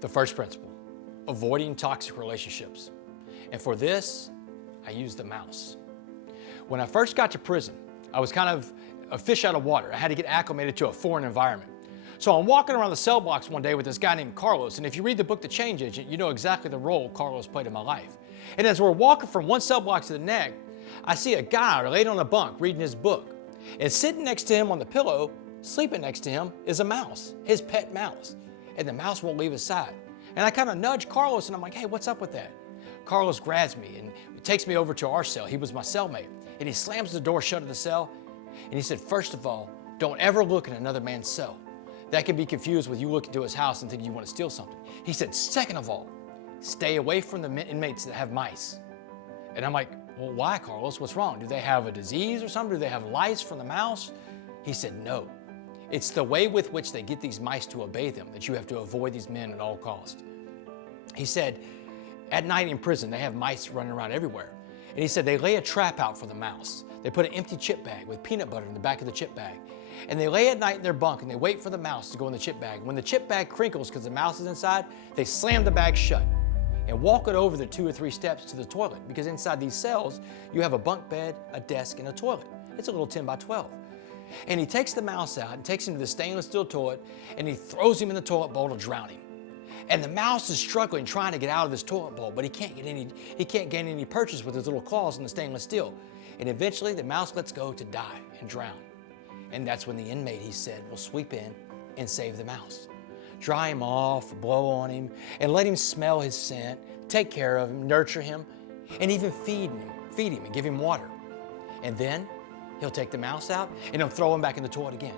The first principle, avoiding toxic relationships. And for this, I use the mouse. When I first got to prison, I was kind of a fish out of water. I had to get acclimated to a foreign environment. So I'm walking around the cell blocks one day with this guy named Carlos, and if you read the book The Change Agent, you know exactly the role Carlos played in my life. And as we're walking from one cell block to the next, I see a guy laid on a bunk reading his book. And sitting next to him on the pillow, sleeping next to him, is a mouse, his pet mouse. And the mouse won't leave his side. And I kind of nudge Carlos, and I'm like, hey, what's up with that? Carlos grabs me and takes me over to our cell. He was my cellmate. And he slams the door shut of the cell. And he said, first of all, don't ever look in another man's cell. That can be confused with you looking to his house and thinking you want to steal something. He said, second of all, stay away from the inmates that have mice. And I'm like, well, why, Carlos? What's wrong? Do they have a disease or something? Do they have lice from the mouse? He said, no. It's the way with which they get these mice to obey them that you have to avoid these men at all costs. He said, at night in prison, they have mice running around everywhere. And he said they lay a trap out for the mouse. They put an empty chip bag with peanut butter in the back of the chip bag. And they lay at night in their bunk and they wait for the mouse to go in the chip bag. When the chip bag crinkles because the mouse is inside, they slam the bag shut and walk it over the 2 or 3 steps to the toilet, because inside these cells, you have a bunk bed, a desk, and a toilet. It's a little 10 by 12. And he takes the mouse out and takes him to the stainless steel toilet, and he throws him in the toilet bowl to drown him. And the mouse is struggling trying to get out of this toilet bowl, but he can't gain any purchase with his little claws in the stainless steel. And eventually the mouse lets go to die and drown. And that's when the inmate, he said, will sweep in and save the mouse. Dry him off, blow on him, and let him smell his scent, take care of him, nurture him, and even feed him and give him water. And then he'll take the mouse out and he'll throw him back in the toilet again.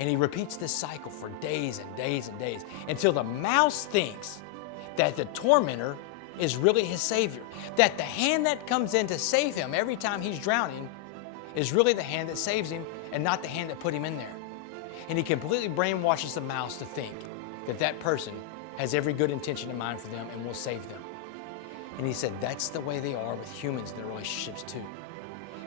And he repeats this cycle for days and days and days until the mouse thinks that the tormentor is really his savior. That the hand that comes in to save him every time he's drowning is really the hand that saves him and not the hand that put him in there. And he completely brainwashes the mouse to think that that person has every good intention in mind for them and will save them. And he said that's the way they are with humans in their relationships too.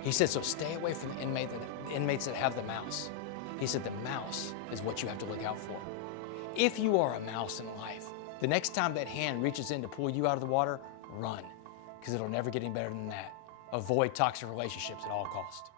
He said, so stay away from the inmates that have the mouse. He said the mouse is what you have to look out for. If you are a mouse in life, the next time that hand reaches in to pull you out of the water, run, because it'll never get any better than that. Avoid toxic relationships at all costs.